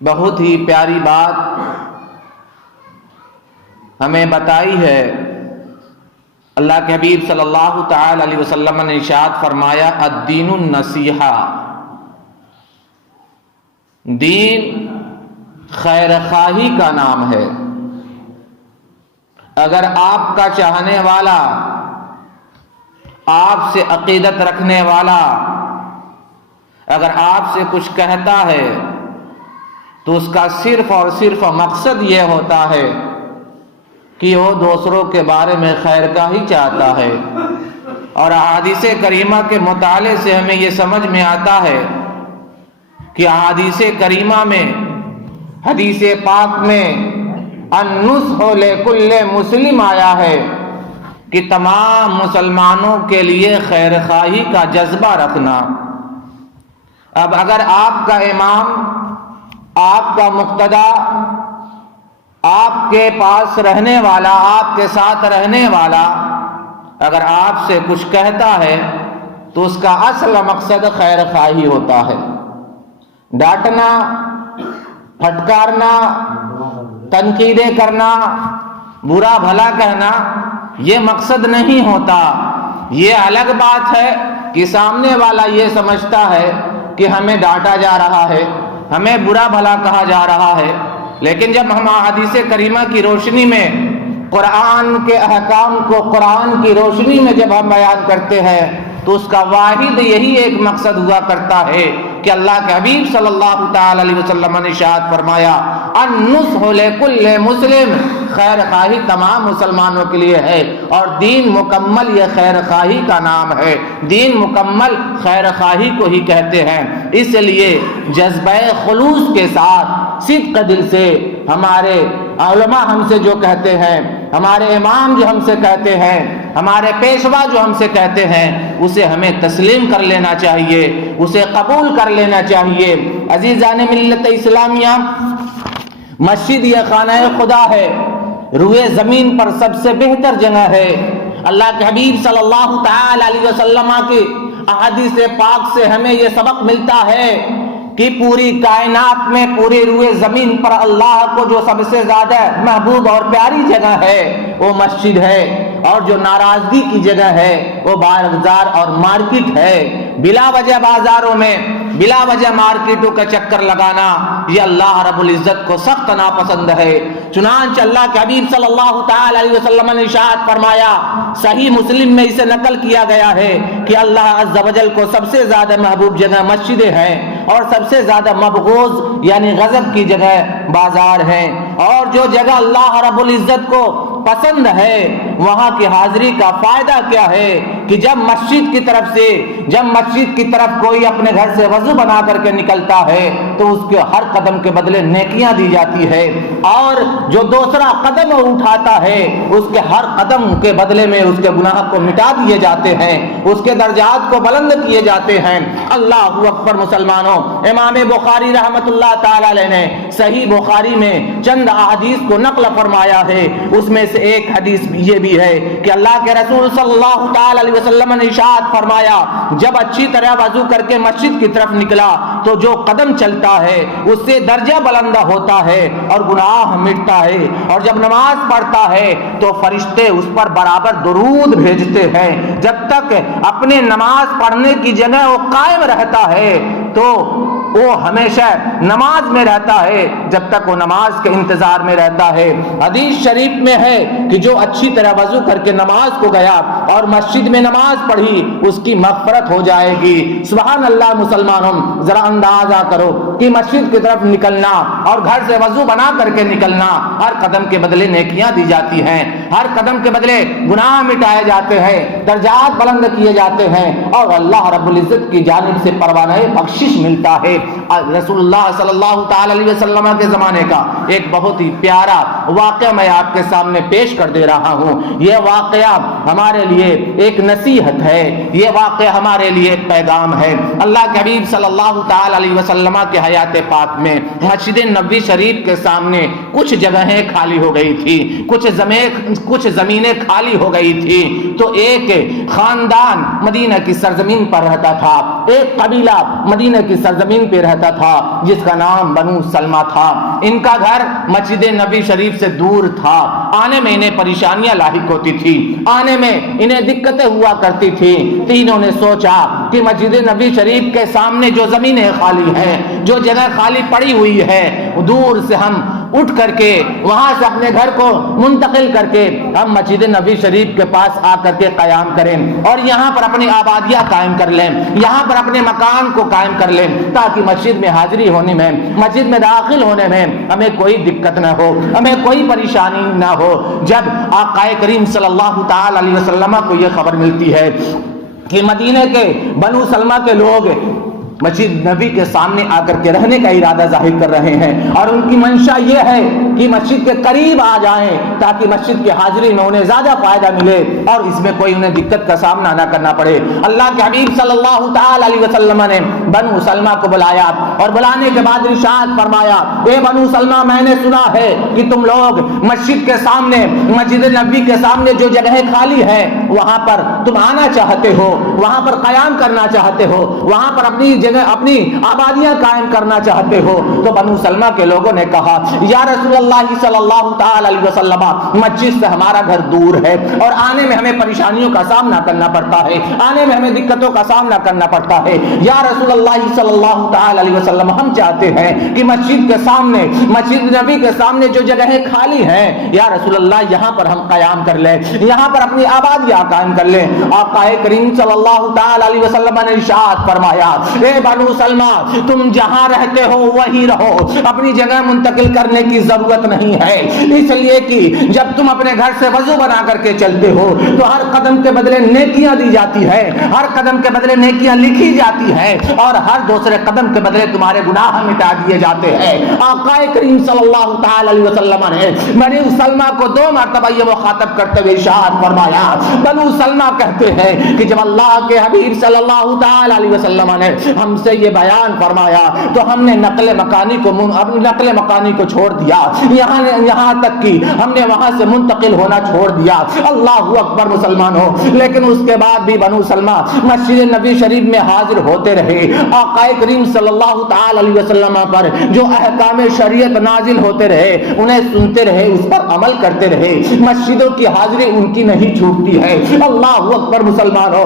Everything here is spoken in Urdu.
بہت ہی پیاری بات ہمیں بتائی ہے۔ اللہ کے حبیب صلی اللہ تعالی علیہ وسلم نے ارشاد فرمایا الدین النصیحہ، دین خیر خواہی کا نام ہے۔ اگر آپ کا چاہنے والا، آپ سے عقیدت رکھنے والا اگر آپ سے کچھ کہتا ہے تو اس کا صرف اور صرف مقصد یہ ہوتا ہے کہ وہ دوسروں کے بارے میں خیر کا ہی چاہتا ہے۔ اور احادیث کریمہ کے مطالعے سے ہمیں یہ سمجھ میں آتا ہے کہ احادیث کریمہ میں، حدیث پاک میں النصح لکل مسلم آیا ہے کہ تمام مسلمانوں کے لیے خیر خواہی کا جذبہ رکھنا۔ اب اگر آپ کا امام، آپ کا مقتدا، آپ کے پاس رہنے والا، آپ کے ساتھ رہنے والا اگر آپ سے کچھ کہتا ہے تو اس کا اصل مقصد خیر خواہی ہوتا ہے۔ ڈانٹنا، پھٹکارنا، تنقیدیں کرنا، برا بھلا کہنا یہ مقصد نہیں ہوتا۔ یہ الگ بات ہے کہ سامنے والا یہ سمجھتا ہے کہ ہمیں ڈانٹا جا رہا ہے، ہمیں برا بھلا کہا جا رہا ہے، لیکن جب ہم احادیث کریمہ کی روشنی میں قرآن کے احکام کو قرآن کی روشنی میں جب ہم بیان کرتے ہیں تو اس کا واحد یہی ایک مقصد ہوا کرتا ہے کہ اللہ کے حبیب صلی اللہ تعالی علیہ وسلم نے ارشاد فرمایا النصح لکل مسلم، خیر خواہی تمام مسلمانوں کے لیے ہے، اور دین مکمل یہ خیر خواہی کا نام ہے۔ دین مکمل خیر خواہی کو ہی کہتے ہیں۔ اس لیے جذبہ خلوص کے ساتھ صدق دل سے ہمارے علماء ہم سے جو کہتے ہیں، ہمارے امام جو ہم سے کہتے ہیں، ہمارے پیشوا جو ہم سے کہتے ہیں، اسے ہمیں تسلیم کر لینا چاہیے، اسے قبول کر لینا چاہیے۔ عزیزان ملت اسلامیہ، مسجد یہ خانہ خدا ہے، روئے زمین پر سب سے بہتر جگہ ہے۔ اللہ کے حبیب صلی اللہ تعالی علیہ وسلم کی احادیث پاک سے ہمیں یہ سبق ملتا ہے کہ پوری کائنات میں، پوری روئے زمین پر اللہ کو جو سب سے زیادہ محبوب اور پیاری جگہ ہے وہ مسجد ہے، اور جو ناراضگی کی جگہ ہے وہ بازار اور مارکیٹ ہے۔ بلا وجہ بازاروں میں، بلا وجہ مارکیٹوں کا چکر لگانا یہ اللہ رب العزت کو سخت ناپسند ہے۔ چنانچہ اللہ کے حبیب صلی اللہ تعالی علیہ وسلم نے ارشاد فرمایا، صحیح مسلم میں اسے نقل کیا گیا ہے کہ اللہ عز و جل کو سب سے زیادہ محبوب جگہ مسجدیں ہیں، اور سب سے زیادہ مبغوض یعنی غضب کی جگہ بازار ہے۔ اور جو جگہ اللہ رب العزت کو پسند ہے وہاں کی حاضری کا فائدہ کیا ہے کہ جب مسجد کی طرف کوئی اپنے گھر سے وضو بنا کر کے نکلتا ہے تو اس کے ہر قدم کے بدلے نیکیاں دی جاتی ہے، اور جو دوسرا قدم اٹھاتا ہے اس کے ہر قدم کے بدلے میں اس کے گناہ کو مٹا دیے جاتے ہیں، اس کے درجات کو بلند کیے جاتے ہیں۔ اللہ اکبر مسلمانوں، امام بخاری رحمت اللہ تعالی علیہ نے صحیح بخاری میں چند احادیث کو نقل فرمایا ہے، اس میں سے ایک حدیث یہ بھی ہے کہ اللہ کے رسول صلی اللہ تعالی علیہ وسلم نے ارشاد فرمایا، جب اچھی طرح وضو کر کے مسجد کی طرف نکلا تو جو قدم چلتا ہے اس سے درجہ بلند ہوتا ہے اور گناہ مٹتا ہے، اور جب نماز پڑھتا ہے تو فرشتے اس پر برابر درود بھیجتے ہیں۔ جب تک اپنے نماز پڑھنے کی جگہ وہ قائم رہتا ہے تو وہ ہمیشہ نماز میں رہتا ہے، جب تک وہ نماز کے انتظار میں رہتا ہے۔ حدیث شریف میں ہے کہ جو اچھی طرح وضو کر کے نماز کو گیا اور مسجد میں نماز پڑھی اس کی مغفرت ہو جائے گی۔ سبحان اللہ مسلمانوں، ذرا اندازہ کرو کہ مسجد کی طرف نکلنا اور گھر سے وضو بنا کر کے نکلنا، ہر قدم کے بدلے نیکیاں دی جاتی ہیں، ہر قدم کے بدلے گناہ مٹائے جاتے ہیں، درجات بلند کیے جاتے ہیں، اور اللہ رب العزت کی جانب سے پروانہ بخشش ملتا ہے۔ رسول اللہ صلی اللہ تعالی علیہ وسلم کے زمانے کا ایک بہت ہی پیارا واقعہ میں آپ کے سامنے پیش کر دے رہا ہوں۔ یہ واقعہ ہمارے لیے ایک نصیحت ہے، یہ واقعہ ہمارے لیے ایک پیغام ہے۔ اللہ کے حبیب صلی اللہ تعالی علیہ وسلم کے حیات پاک میں مسجد نبوی شریف کے سامنے کچھ جگہیں خالی ہو گئی تھی، کچھ کچھ زمینیں خالی ہو گئی تھی تو ایک خاندان مدینہ کی سرزمین پر رہتا تھا، ایک قبیلہ مدینہ کی سرزمین پہ رہتا تھا جس کا نام بنو سلمہ تھا۔ ان کا گھر مسجد نبی شریف سے دور تھا، آنے میں انہیں پریشانیاں لاحق ہوتی تھی، آنے میں انہیں دقتیں ہوا کرتی تھی۔ تینوں نے سوچا کہ مسجد نبی شریف کے سامنے جو زمینیں خالی ہیں، جو جگہ خالی پڑی ہوئی ہے، دور سے ہم اٹھ کر کے وہاں سے اپنے گھر کو منتقل کر کے ہم مسجد نبی شریف کے پاس آ کر کے قیام کریں اور یہاں پر اپنی آبادیاں قائم کر لیں، یہاں پر اپنے مکان کو قائم کر لیں تاکہ مسجد میں حاضری ہونے میں، مسجد میں داخل ہونے میں ہمیں کوئی دقت نہ ہو، ہمیں کوئی پریشانی نہ ہو۔ جب آقا کریم صلی اللہ تعالی علیہ وسلم کو یہ خبر ملتی ہے کہ مدینے کے بنو سلمہ کے لوگ مسجد نبی کے سامنے آ کر کے رہنے کا ارادہ ظاہر کر رہے ہیں اور ان کی منشا یہ ہے کہ مسجد کے قریب آ جائیں تاکہ مسجد کی حاضری میں انہیں زیادہ فائدہ ملے اور اس میں کوئی انہیں دقت کا سامنا نہ کرنا پڑے۔ اللہ کے حبیب صلی اللہ تعالی علیہ وسلم نے بنو سلمہ کو بلایا اور بلانے کے بعد ارشاد فرمایا، اے بنو سلمہ، میں نے سنا ہے کہ تم لوگ مسجد کے سامنے، مسجد نبی کے سامنے جو جگہ خالی ہے وہاں پر تم آنا چاہتے ہو، وہاں پر قیام کرنا چاہتے ہو، وہاں پر اپنی جگہ اپنی آبادیاں قائم کرنا چاہتے ہو۔ تو بنو سلمہ کے لوگوں نے کہا، یا رسول اللہ صلی اللہ تعالی علیہ وسلم، مسجد سے ہمارا گھر دور ہے اور آنے میں ہمیں پریشانیوں کا سامنا کرنا پڑتا ہے، آنے میں ہمیں دقتوں کا سامنا کرنا پڑتا ہے۔ یا رسول اللہ صلی اللہ تعالی علیہ وسلم، ہم چاہتے ہیں کہ مسجد کے سامنے، مسجد نبی کے سامنے جو جگہیں خالی ہیں، یا رسول اللہ یہاں پر ہم قیام کر لیں، یہاں پر اپنی آبادیاں قائم کر لیں۔ آقا کریم صلی اللہ تعالی علیہ وسلم نے ارشاد فرمایا، اے بنو سلمہ، تم جہاں رہتے ہو وہیں رہو، اپنی جگہ منتقل کرنے کی ضرورت نہیں ہے، اس لیے کہ جب تم اپنے گھر سے وضو بنا کر کے چلتے ہو تو ہر قدم کے بدلے نیکیاں دی جاتی ہے، ہر قدم کے بدلے نیکیاں لکھی جاتی ہے اور ہر دوسرے قدم کے بدلے تمہارے گناہ مٹا دیے جاتے ہیں۔ آقا کریم صلی اللہ تعالی علیہ وسلم نے بنو سلمہ کو 2 مرتبہ یہ مخاطب کرتے ہوئے ارشاد فرمایا۔ بنو سلمہ کہتے ہیں کہ جب اللہ کے حبیب صلی اللہ تعالی علیہ وسلم نے ہم سے یہ بیان فرمایا تو ہم نے نقل مکانی کو چھوڑ دیا، یہاں تک کہ ہم نے وہاں سے منتقل ہونا چھوڑ دیا۔ اللہ اکبر مسلمانوں، لیکن اس کے بعد بھی بنو سلمہ مسجد نبی شریف میں حاضر ہوتے رہے، آقا کریم صلی اللہ تعالی علیہ وسلم پر جو احکام شریعت نازل ہوتے رہے انہیں سنتے رہے، اس پر عمل کرتے رہے، مسجدوں کی حاضری ان کی نہیں چھوٹتی ہے۔ اللہ اکبر مسلمانوں۔